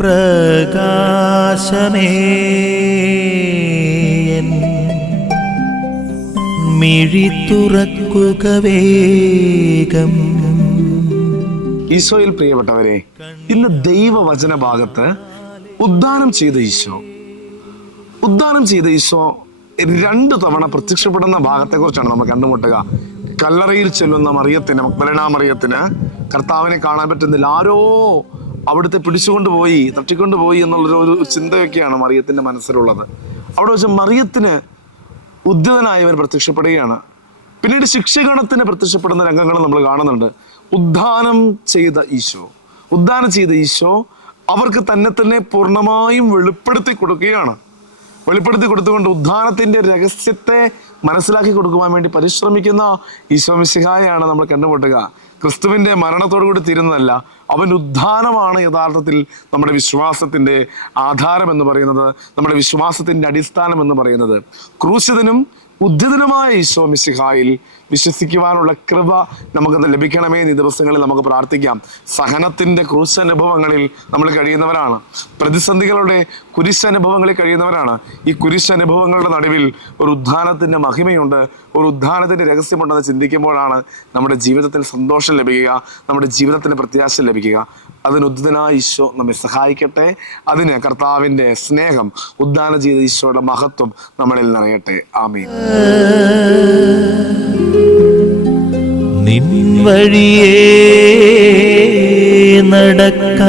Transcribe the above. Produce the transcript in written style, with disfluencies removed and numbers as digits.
പ്രകാശമേ മിഴി തുറക്കുക വേഗം. ഈശോയിൽ പ്രിയപ്പെട്ടവരെ, ഇന്ന് ദൈവവചന ഭാഗത്ത് ഉദ്ധാനം ചെയ്ത ഈശോ 2 തവണ പ്രത്യക്ഷപ്പെടുന്ന ഭാഗത്തെക്കുറിച്ചാണ് നമ്മൾ കണ്ടുമുട്ടുക. കല്ലറയിൽ ചെല്ലുന്ന മറിയത്തിന്, മഗ്ദലേന മറിയത്തിന് കർത്താവിനെ കാണാൻ പറ്റുന്നില്ല. ആരോ അവിടുത്തെ പിടിച്ചുകൊണ്ടുപോയി, തട്ടിക്കൊണ്ടുപോയി എന്നുള്ളൊരു ചിന്തയൊക്കെയാണ് മറിയത്തിന്റെ മനസ്സിലുള്ളത്. അവിടെ വെച്ച് മറിയത്തിന് ഉദ്ധിതനായവൻ പ്രത്യക്ഷപ്പെടുകയാണ്. പിന്നീട് ശിക്ഷകണത്തിന് പ്രത്യക്ഷപ്പെടുന്ന രംഗങ്ങൾ നമ്മൾ കാണുന്നുണ്ട്. ഉദ്ധാനം ചെയ്ത ഈശോ അവർക്ക് തന്നെ പൂർണ്ണമായും വെളിപ്പെടുത്തി കൊടുത്തുകൊണ്ട് ഉദ്ധാനത്തിന്റെ രഹസ്യത്തെ മനസ്സിലാക്കി കൊടുക്കുവാൻ വേണ്ടി പരിശ്രമിക്കുന്ന ഈശോ മിശിഹായെയാണ് നമ്മൾ കണ്ടുമുട്ടുക. ക്രിസ്തുവിന്റെ മരണത്തോടു കൂടി തീരുന്നതല്ല, അവൻ ഉദ്ധാനമാണ് യഥാർത്ഥത്തിൽ നമ്മുടെ വിശ്വാസത്തിന്റെ ആധാരം എന്ന് പറയുന്നത്, നമ്മുടെ വിശ്വാസത്തിന്റെ അടിസ്ഥാനം എന്ന് പറയുന്നത്. ക്രൂശിതനും ഉദ്ധിതനുമായ ഈശോ മിശിഹായിൽ വിശ്വസിക്കുവാനുള്ള കൃപ നമുക്കത് ലഭിക്കണമേ എന്ന് ഈ ദിവസങ്ങളിൽ നമുക്ക് പ്രാർത്ഥിക്കാം. സഹനത്തിന്റെ ക്രൂശനുഭവങ്ങളിൽ നമ്മൾ കഴിയുന്നവരാണ്. പ്രതിസന്ധികളുടെ കുരിശനുഭവങ്ങളിൽ കഴിയുന്നവരാണ്. ഈ കുരിശനുഭവങ്ങളുടെ നടുവിൽ ഒരു ഉദ്ധാനത്തിന്റെ മഹിമയുണ്ട്, ഒരു ഉദ്ധാനത്തിന്റെ രഹസ്യമുണ്ടെന്ന് ചിന്തിക്കുമ്പോഴാണ് നമ്മുടെ ജീവിതത്തിൽ സന്തോഷം ലഭിക്കുക, നമ്മുടെ ജീവിതത്തിന് പ്രത്യാശ ലഭിക്കുക. അതിന് ഉദ്ധിതനായ ഈശോ നമ്മെ സഹായിക്കട്ടെ. അതിന് കർത്താവിന്റെ സ്നേഹം, ഉദ്ധാനം ചെയ്ത ഈശോയുടെ മഹത്വം നമ്മളിൽ നിറയട്ടെ. ആമേൻ. നിൻ വഴിയേ നടക്ക